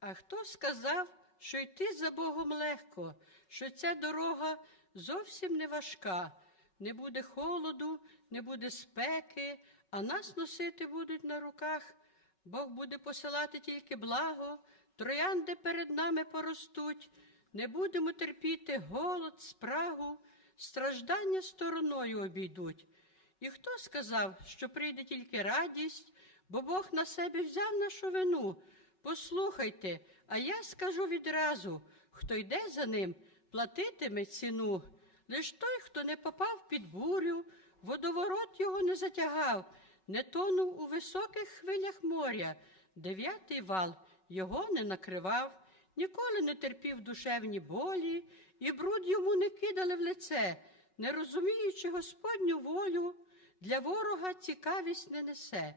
А хто сказав, що йти за Богом легко, що ця дорога зовсім не важка, не буде холоду, не буде спеки, а нас носити будуть на руках. Бог буде посилати тільки благо, троянди перед нами поростуть, не будемо терпіти голод, спрагу, страждання стороною обійдуть. І хто сказав, що прийде тільки радість, бо Бог на себе взяв нашу вину? Послухайте, а я скажу відразу: хто йде за ним, платитиме ціну. Лиш той, хто не попав під бурю, водоворот його не затягав, не тонув у високих хвилях моря, дев'ятий вал його не накривав, ніколи не терпів душевні болі, і бруд йому не кидали в лице, не розуміючи Господню волю, для ворога цікавість не несе.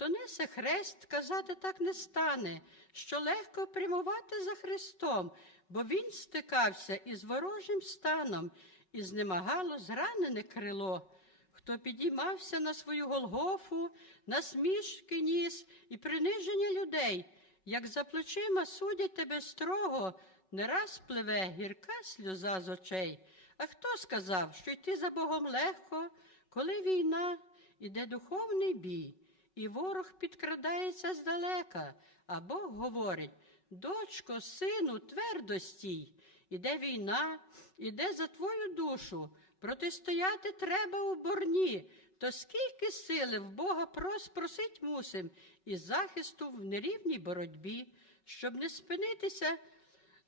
Хто несе хрест, казати так не стане, що легко прямувати за Христом, бо він стикався із ворожим станом, і знемагало зранене крило. Хто підіймався на свою Голгофу, на смішки ніс і приниження людей, як за плечима судять тебе строго, не раз пливе гірка сльоза з очей. А хто сказав, що йти за Богом легко, коли війна іде духовний бій? І ворог підкрадається здалека, а Бог говорить: дочко, сину, твердо стій. Іде війна, іде за твою душу. Протистояти треба у борні. То скільки сили в Бога прос просить мусим і захисту в нерівній боротьбі, щоб не спинитися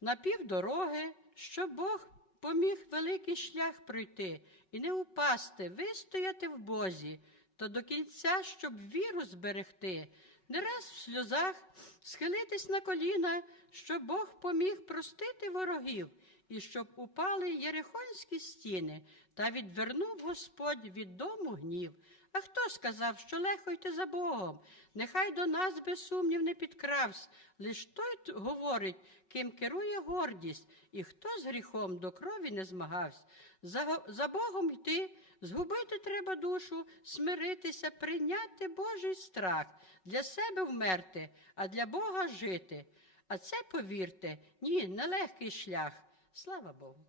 на півдороги, щоб Бог поміг великий шлях пройти і не упасти, вистояти в Бозі, та до кінця, щоб віру зберегти, не раз в сльозах схилитись на коліна, щоб Бог поміг простити ворогів, і щоб упали єрихонські стіни, та відвернув Господь від дому гнів. А хто сказав, що легко йти за Богом? Нехай до нас без сумнів не підкравсь, лиш той говорить, ким керує гордість, і хто з гріхом до крові не змагався. За, за Богом йти, згубити треба душу, смиритися, прийняти Божий страх, для себе вмерти, а для Бога жити. А це, повірте, ні, нелегкий шлях. Слава Богу.